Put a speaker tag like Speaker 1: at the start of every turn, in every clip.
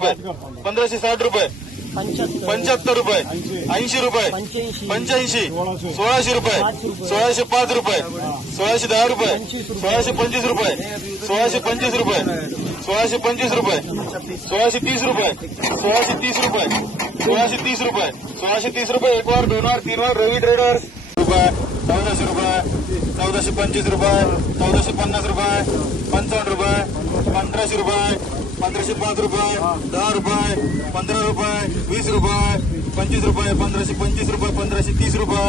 Speaker 1: रुपये. पंधराशे साठ रुपये.
Speaker 2: पंच्याहत्तर.
Speaker 1: रुपये. ऐंशी. रुपये.
Speaker 2: पंच्याऐंशी.
Speaker 1: पंच्याऐंशी. सोळाशे. रुपये. सोळाशे पाच रुपये. सोळाशे दहा रुपये. सोळाशे पंचवीस रुपये. सोळाशे पंचवीस रुपये. सोळाशे पंचवीस रुपये. सोळाशे तीस रुपये. सोळाशे तीस रुपये. सोळाशे तीस रुपये. सोळाशे तीस रुपये एक वार दोन वार तीन वार रवी ट्रेडर्स रुपये. चौदाशे रुपये. चौदाशे पंचवीस रुपये. चौदाशे पन्नास रुपये. पंचावन्न रुपये. पंधराशे रुपये. पंधराशे पाच रुपये दहा रुपये पंधरा रुपये वीस रुपये पंचवीस रुपये पंधराशे पंचवीस रुपये पंधराशे तीस रुपये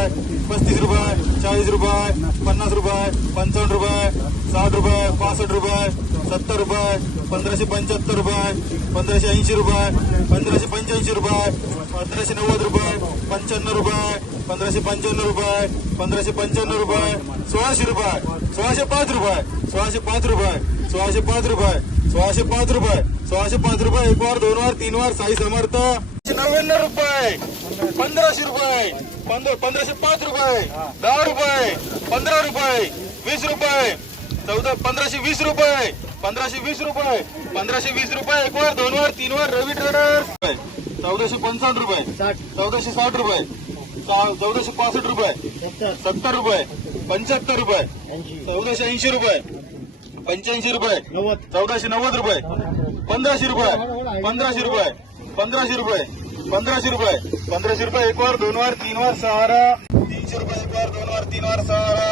Speaker 1: पस्तीस रुपये चाळीस रुपये पन्नास रुपये पंचावन्न रुपये साठ रुपये पासष्ट रुपये सत्तर रुपये पंधराशे पंच्याहत्तर रुपये पंधराशे ऐंशी रुपये पंधराशे पंच्याऐंशी रुपये पंधराशे नव्वद रुपये पंच्याण्णव रुपये पंधराशे पंच्याण्णव रुपये पंधराशे पंच्याण्णव रुपये सोळाशे रुपये सोळाशे पाच रुपये सोळाशे पाच रुपये सोळाशे पाच रुपये सोळाशे पाच रुपये. सोळाशे पाच रुपये एक वार दोन वार तीन वार साई समर्थ. नव्याण्णव रुपये पंधराशे रुपये पंधराशे पाच रुपये दहा रुपये पंधरा रुपये वीस रुपये चौदा पंधराशे वीस रुपये पंधराशे वीस रुपये पंधराशे वीस रुपये एक वार दोन वार तीन वार रवी ट्रेडर्स. चौदाशे पंचावन्न रुपये चौदाशे साठ रुपये चा- चौदाशे पासष्ट रुपये
Speaker 2: सत्तर
Speaker 1: रुपये पंच्याहत्तर रुपये चौदाशे ऐंशी रुपये पंच्याऐंशी रुपये. चौदाशे नव्वद रुपये. पंधराशे रुपये. पंधराशे रुपये. पंधराशे रुपये. पंधराशे रुपये. पंधराशे रुपये एक वार दोन वार तीन वार सहारा तीनशे रुपये एक वार दोन वार तीन वार सहारा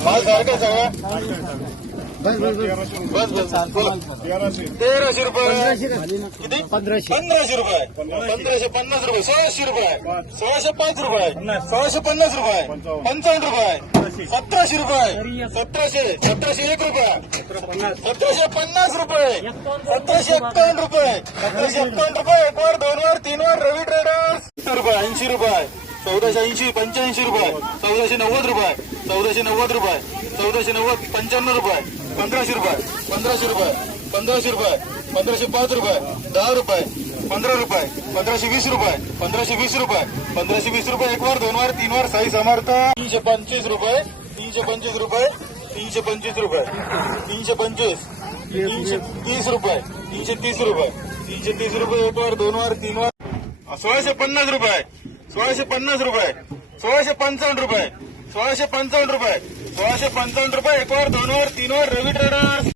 Speaker 1: माल सारखं सगळं.
Speaker 2: बस बस
Speaker 1: बस. बस बोला तेराशे रुपये. किती?
Speaker 2: पंधराशे.
Speaker 1: पंधराशे रुपये. पंधराशे. पन्नास रुपये. सोळाशे रुपये. सोळाशे पाच रुपये. सोळाशे पन्नास रुपये. पंचावन्न. रुपये. सतराशे रुपये. सतराशे. सतराशे एक रुपये. सतराशे पन्नास. रुपये. सतराशे एक्कावन्न रुपये. सतराशे एक्कावन्न रुपये. एक वार दोन वार तीन वार. रवी ट्रेडर्स रुपये. ऐंशी रुपये. चौदाशे ऐंशी पंच्याऐंशी रुपये. चौदाशे नव्वद रुपये. चौदाशे नव्वद रुपये. चौदाशे नव्वद पंच्याण्णव रुपये. पंधराशे रुपये पंधराशे रुपये पंधराशे रुपये पंधराशे पाच रुपये दहा रुपये पंधरा रुपये पंधराशे वीस रुपये पंधराशे वीस रुपये पंधराशे वीस रुपये एक वार दोन वार तीन वार साई समर्थ. तीनशे पंचवीस रुपये तीनशे पंचवीस रुपये तीनशे पंचवीस रुपये तीनशे पंचवीस तीनशे तीस रुपये तीनशे तीस रुपये तीनशे तीस रुपये एक वार दोन वार तीन वार. सोळाशे पन्नास रुपये सोळाशे पन्नास रुपये सोळाशे पंचावन्न रुपये सोळाशे पंचावन्न रुपये. सोळाशे पंचावन्न रुपये. एक दोनवर दोन वार तीन रवी ट्रेडर्स.